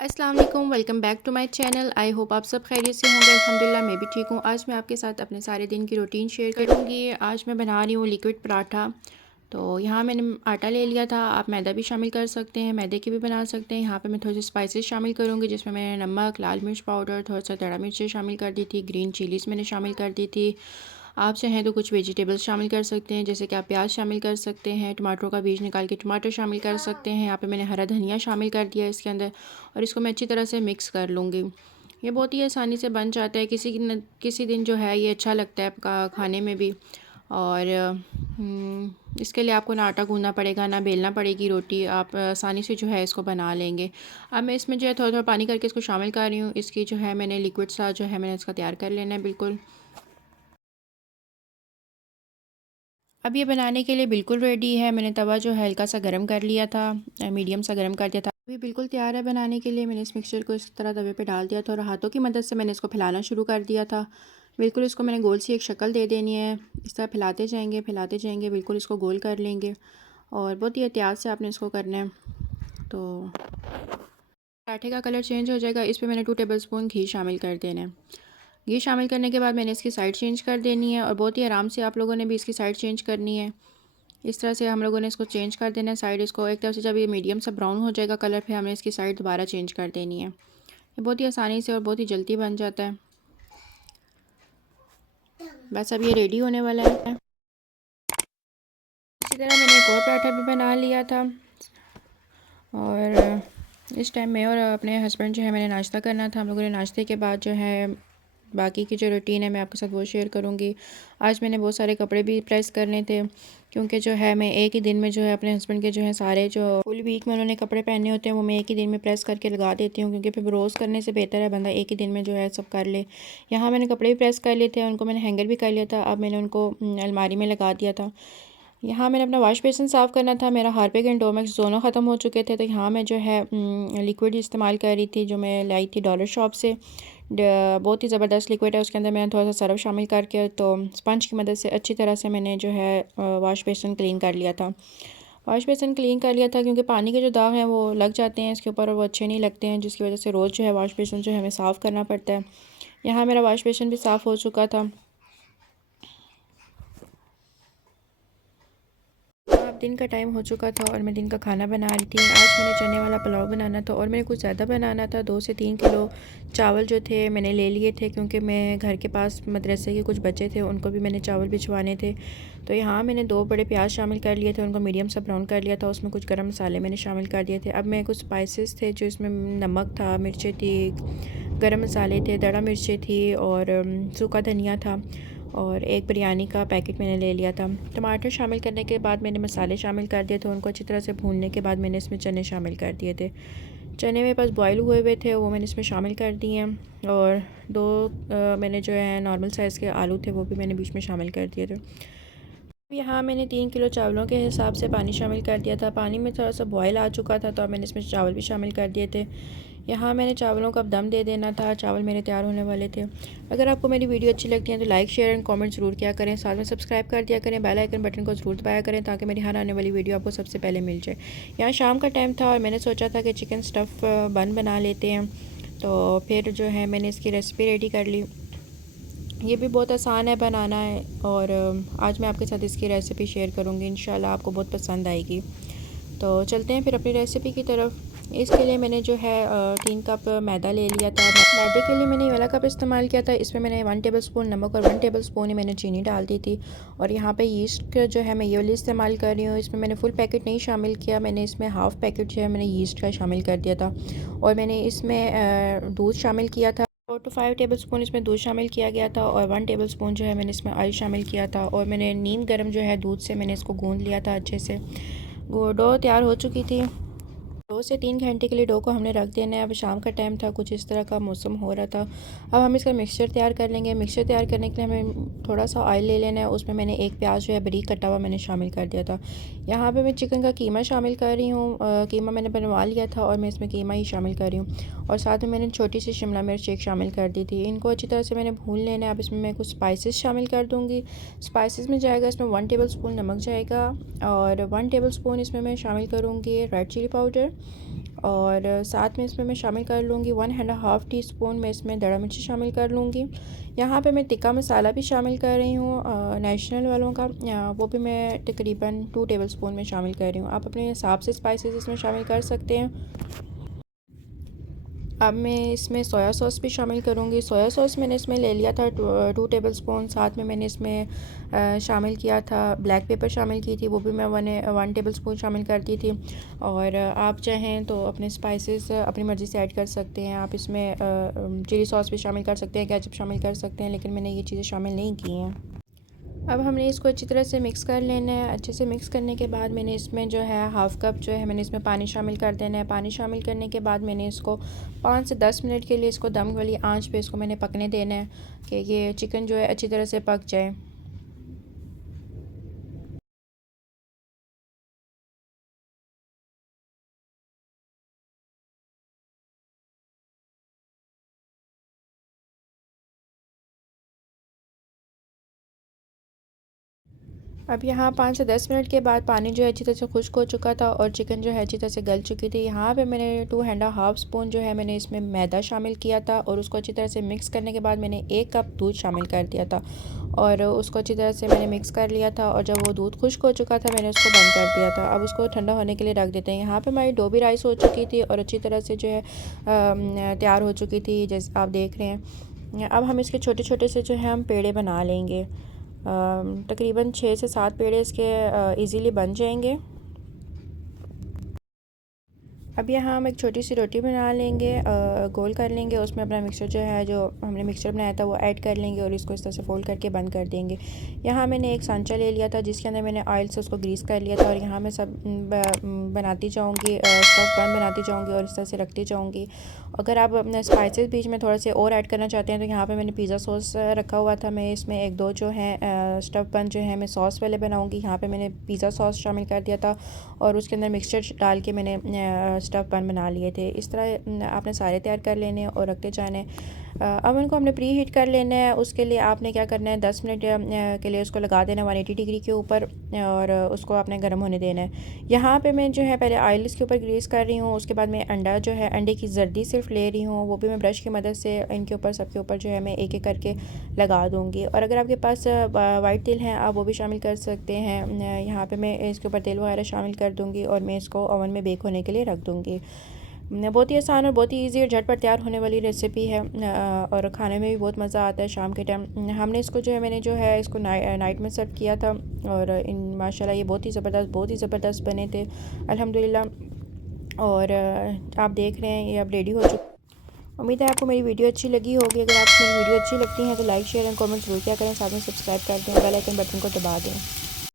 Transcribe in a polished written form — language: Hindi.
अस्सलाम वालेकुम, welcome back to my channel. I hope आप सब खैरियत से होंगे। अल्हम्दुलिल्लाह मैं भी ठीक हूँ। आज मैं आपके साथ अपने सारे दिन की रूटीन शेयर करूँगी। आज मैं बना रही हूँ लिक्विड पराठा। तो यहाँ मैंने आटा ले लिया था, आप मैदा भी शामिल कर सकते हैं, मैदे के भी बना सकते हैं। यहाँ पे मैं थोड़ी सी स्पाइसेस शामिल करूँगी, जिसमें मैंने नमक, लाल मिर्च पाउडर, थोड़ा सा दड़ा मिर्च शामिल कर दी थी, ग्रीन चिलीज़ मैंने शामिल कर दी थी। आप चाहें तो कुछ वेजिटेबल्स शामिल कर सकते हैं, जैसे कि आप प्याज शामिल कर सकते हैं, टमाटरों का बीज निकाल के टमाटर शामिल कर सकते हैं। यहाँ पे मैंने हरा धनिया शामिल कर दिया इसके अंदर, और इसको मैं अच्छी तरह से मिक्स कर लूँगी। ये बहुत ही आसानी से बन जाता है। किसी दिन जो है ये अच्छा लगता है खाने में भी। और इसके लिए आपको ना आटा गूँधना पड़ेगा, ना बेलना पड़ेगी रोटी। आप आसानी से जो है इसको बना लेंगे। अब मैं इसमें जो है थोड़ा थोड़ा पानी करके इसको शामिल कर रही हूँ। इसकी जो है मैंने लिक्विड सा जो है मैंने इसका तैयार कर लेना है बिल्कुल। अब ये बनाने के लिए बिल्कुल रेडी है। मैंने तवा जो है हल्का सा गर्म कर लिया था, मीडियम सा गर्म कर दिया था। अभी बिल्कुल तैयार है बनाने के लिए। मैंने इस मिक्सचर को इस तरह तवे पे डाल दिया था और हाथों की मदद से मैंने इसको फैलाना शुरू कर दिया था। बिल्कुल इसको मैंने गोल सी एक शक्ल दे देनी है। इस तरह फैलाते जाएंगे, बिल्कुल इसको गोल कर लेंगे। और बहुत ही एहतियात से आपने इसको करना है। तो पराठे का कलर चेंज हो जाएगा, इस पर मैंने 2 टेबलस्पून घी शामिल कर देना है। घी शामिल करने के बाद मैंने इसकी साइड चेंज कर देनी है, और बहुत ही आराम से आप लोगों ने भी इसकी साइड चेंज करनी है। इस तरह से हम लोगों ने इसको चेंज कर देना है साइड। इसको एक तरफ से जब ये मीडियम सा ब्राउन हो जाएगा कलर, फिर हमने इसकी साइड दोबारा चेंज कर देनी है। ये बहुत ही आसानी से और बहुत ही जल्दी बन जाता है। बस अब ये रेडी होने वाला है। इसी तरह मैंने एक और पराठा भी बना लिया था, और इस टाइम मैं और अपने हस्बैंड जो है मैंने नाश्ता करना था। हम लोगों ने नाश्ते के बाद जो है बाकी की जो रूटीन है मैं आपके साथ वो शेयर करूँगी। आज मैंने बहुत सारे कपड़े भी प्रेस करने थे, क्योंकि जो है मैं एक ही दिन में जो है अपने हस्बैंड के जो है सारे जो फुल वीक में उन्होंने कपड़े पहने होते हैं वो मैं एक ही दिन में प्रेस करके लगा देती हूँ, क्योंकि फिर रोज़ करने से बेहतर है बंदा एक ही दिन में जो है सब कर ले। यहाँ मैंने कपड़े भी प्रेस कर लिए थे, उनको मैंने हैंगर भी कर लिया था। अब मैंने उनको अलमारी में लगा दिया था। यहाँ मैंने अपना वॉश बेसिन साफ़ करना था। मेरा हार्पिक एंड डोमेक्स दोनों ख़त्म हो चुके थे, तो यहाँ मैं जो है लिक्विड इस्तेमाल कर रही थी, जो मैं लाई थी डॉलर शॉप से। बहुत ही ज़बरदस्त लिक्विड है। उसके अंदर मैंने थोड़ा सा सरफ शामिल करके तो स्पंज की मदद से अच्छी तरह से मैंने जो है वॉश बेसिन क्लीन कर लिया था। वॉश बेसिन क्लीन कर लिया था क्योंकि पानी के जो दाग हैं वो लग जाते हैं इसके ऊपर, और वो अच्छे नहीं लगते हैं, जिसकी वजह से रोज़ जो है वॉश बेसिन जो है हमें साफ़ करना पड़ता है। यहाँ मेरा वॉश बेसिन भी साफ़ हो चुका था। अब दिन का टाइम हो चुका था और मैं दिन का खाना बना रही थी। आज मैंने चने वाला पुलाव बनाना था, और मैंने कुछ ज़्यादा बनाना था। 2 से 3 किलो चावल जो थे मैंने ले लिए थे, क्योंकि मैं घर के पास मदरसे के कुछ बच्चे थे, उनको भी मैंने चावल भिजवाने थे। तो यहाँ मैंने 2 बड़े प्याज शामिल कर लिए थे, उनको मीडियम सा ब्राउन कर लिया था। उसमें कुछ गर्म मसाले मैंने शामिल कर दिए थे। अब मैं कुछ स्पाइसेस थे जो इसमें नमक था, मिर्चें थी, गर्म मसाले थे, दड़ा मिर्चें थी, और सूखा धनिया था, और एक बिरयानी का पैकेट मैंने ले लिया था। टमाटर शामिल करने के बाद मैंने मसाले शामिल कर दिए थे। उनको अच्छी तरह से भूनने के बाद मैंने इसमें चने शामिल कर दिए थे। चने मेरे पास बॉयल हुए हुए थे, वो मैंने इसमें शामिल कर दिए हैं। और 2 मैंने जो है नॉर्मल साइज़ के आलू थे वो भी मैंने बीच में शामिल कर दिए थे। यहाँ मैंने 3 किलो चावलों के हिसाब से पानी शामिल कर दिया था। पानी में थोड़ा सा बॉयल आ चुका था, तो अब मैंने इसमें चावल भी शामिल कर दिए थे। यहाँ मैंने चावलों का अब दम दे देना था। चावल मेरे तैयार होने वाले थे। अगर आपको मेरी वीडियो अच्छी लगती है तो लाइक, शेयर एंड कमेंट ज़रूर किया करें। साथ में सब्सक्राइब कर दिया करें, बेल आइकन बटन को ज़रूर दबाया करें, ताकि मेरी हर आने वाली वीडियो आपको सबसे पहले मिल जाए। यहाँ शाम का टाइम था और मैंने सोचा था कि चिकन स्टफ़ बन बना लेते हैं, तो फिर जो है मैंने इसकी रेसिपी रेडी कर ली। ये भी बहुत आसान है बनाना है, और आज मैं आपके साथ इसकी रेसिपी शेयर करूँगी। इंशाल्लाह आपको बहुत पसंद आएगी। तो चलते हैं फिर अपनी रेसिपी की तरफ। इसके लिए मैंने जो है 3 कप मैदा ले लिया था। मैदे के लिए मैंने ये वाला कप इस्तेमाल किया था। इसमें मैंने 1 टेबलस्पून नमक और 1 टेबलस्पून ही मैंने चीनी डाल दी थी। और यहाँ पे यीस्ट जो है मैं ये वाली इस्तेमाल कर रही हूँ। इसमें मैंने फुल पैकेट नहीं शामिल किया, मैंने इसमें हाफ़ पैकेट जो है मैंने यीस्ट का शामिल कर दिया था। और मैंने इसमें दूध शामिल किया था। 4 to 5 टेबलस्पून इसमें दूध शामिल किया गया था, और 1 टेबलस्पून जो है मैंने इसमें ऑयल शामिल किया था। और मैंने नीम गर्म जो है दूध से मैंने इसको गूँध लिया था अच्छे से। डो तैयार हो चुकी थी। 2 से 3 घंटे के लिए डो को हमने रख देना है। अब शाम का टाइम था, कुछ इस तरह का मौसम हो रहा था। अब हम इसका मिक्सचर तैयार कर लेंगे। मिक्सचर तैयार करने के लिए हमें थोड़ा सा ऑयल ले लेना है। उसमें मैंने एक प्याज जो है बारीक कटा हुआ मैंने शामिल कर दिया था। यहाँ पे मैं चिकन का कीमा शामिल कर रही हूँ। कीमा मैंने बनवा लिया था और मैं इसमें कीमा ही शामिल कर रही हूँ। और साथ में मैंने छोटी सी शिमला मिर्च एक शामिल कर दी थी। इनको अच्छी तरह से मैंने भून लेना है। अब इसमें मैं कुछ स्पाइसेस शामिल कर दूँगी। स्पाइसेस में जाएगा इसमें 1 टेबलस्पून नमक जाएगा, और 1 टेबलस्पून इसमें मैं शामिल करूँगी रेड चिली पाउडर, और साथ में इसमें मैं शामिल कर लूँगी 1.5 टीस्पून मैं इसमें दड़ा मिर्ची शामिल कर लूँगी। यहाँ पे मैं टिक्का मसाला भी शामिल कर रही हूँ नेशनल वालों का, वो भी मैं तकरीबन 2 टेबलस्पून में शामिल कर रही हूँ। आप अपने हिसाब से स्पाइसेस इसमें शामिल कर सकते हैं। अब मैं इसमें सोया सॉस भी शामिल करूँगी। सोया सॉस मैंने इसमें ले लिया था 2 टेबलस्पून। साथ में मैंने इसमें शामिल किया था ब्लैक पेपर शामिल की थी, वो भी मैं 1 टेबलस्पून शामिल करती थी। और आप चाहें तो अपने स्पाइसेस अपनी मर्ज़ी से ऐड कर सकते हैं। आप इसमें चिली सॉस भी शामिल कर सकते हैं, केचप शामिल कर सकते हैं, लेकिन मैंने ये चीज़ें शामिल नहीं की हैं। अब हमने इसको अच्छी तरह से मिक्स कर लेना है। अच्छे से मिक्स करने के बाद मैंने इसमें जो है हाफ़ कप जो है मैंने इसमें पानी शामिल कर देना है। पानी शामिल करने के बाद मैंने इसको 5 से 10 मिनट के लिए इसको दम वाली आंच पे इसको मैंने पकने देना है कि ये चिकन जो है अच्छी तरह से पक जाए। अब यहाँ 5 से 10 मिनट के बाद पानी जो है अच्छी तरह से खुश्क हो चुका था और चिकन जो है अच्छी तरह से गल चुकी थी। यहाँ पे मैंने 2.5 स्पून जो है मैंने इसमें मैदा शामिल किया था और उसको अच्छी तरह से मिक्स करने के बाद मैंने 1 कप दूध शामिल कर दिया था और उसको अच्छी तरह से मैंने मिक्स कर लिया था। और जब वो दूध खुश्क हो चुका था मैंने उसको बंद कर दिया था। अब उसको ठंडा होने के लिए रख देते हैं। यहाँ पर हमारी डो भी राइस हो चुकी थी और अच्छी तरह से जो है तैयार हो चुकी थी, जैसे आप देख रहे हैं। अब हम इसके छोटे छोटे से जो है हम पेड़े बना लेंगे। तकरीबन 6 से 7 पेड़े इसके इजीली बन जाएंगे। अब यहाँ हम एक छोटी सी रोटी बना लेंगे, गोल कर लेंगे, उसमें अपना मिक्सचर जो है जो हमने मिक्सचर बनाया था वो ऐड कर लेंगे और इसको इस तरह से फोल्ड करके बंद कर देंगे। यहाँ मैंने एक सांचा ले लिया था जिसके अंदर मैंने ऑयल से उसको ग्रीस कर लिया था और यहाँ मैं सब बनाती जाऊँगी, स्टफ पैन बनाती जाऊँगी और इस तरह से रखती जाऊँगी। अगर आप अपने स्पाइसेस बीच में थोड़ा से और ऐड करना चाहते हैं तो यहाँ पर मैंने पिज़्ज़ा सॉस रखा हुआ था, मैं इसमें 1-2 जो है स्टफ पैन जो है मैं सॉस वाले बनाऊँगी। यहाँ पर मैंने पिज़्ज़ा सॉस शामिल कर दिया था और उसके अंदर मिक्सचर डाल के मैंने स्टफ़ पैन बना लिए थे। इस तरह आपने सारे तैयार कर लेने और रखते जाने। अब इनको हमने प्री हीट कर लेना है। उसके लिए आपने क्या करना है, 10 मिनट के लिए उसको लगा देना 180 डिग्री के ऊपर और उसको आपने गर्म होने देना है। यहाँ पे मैं जो है पहले ऑयल इसके ऊपर ग्रीस कर रही हूँ, उसके बाद मैं अंडा जो है अंडे की जर्दी सिर्फ ले रही हूँ, वो भी मैं ब्रश की मदद से इनके ऊपर सबके ऊपर जो है मैं एक एक करके लगा दूँगी। और अगर आपके पास वाइट तिल हैं आप वो भी शामिल कर सकते हैं। यहाँ पे मैं इसके ऊपर तेल वगैरह शामिल कर दूँगी और मैं इसको ओवन में बेक होने के लिए रख दूँगी। बहुत ही आसान और बहुत ही ईजी और झटपट तैयार होने वाली रेसिपी है और खाने में भी बहुत मज़ा आता है शाम के टाइम। हमने इसको जो है मैंने जो है इसको नाइट में सर्व किया था और इन माशाल्लाह ये बहुत ही ज़बरदस्त बने थे अल्हम्दुलिल्लाह। और आप देख रहे हैं ये अब रेडी हो चुका। उम्मीद है आपको मेरी वीडियो अच्छी लगी होगी। अगर आपको मेरी वीडियो अच्छी लगती है तो लाइक शेयर एंड कमेंट ज़रूर किया करें, साथ में सब्सक्राइब कर दें, बेल आइकन बटन को दबा दें।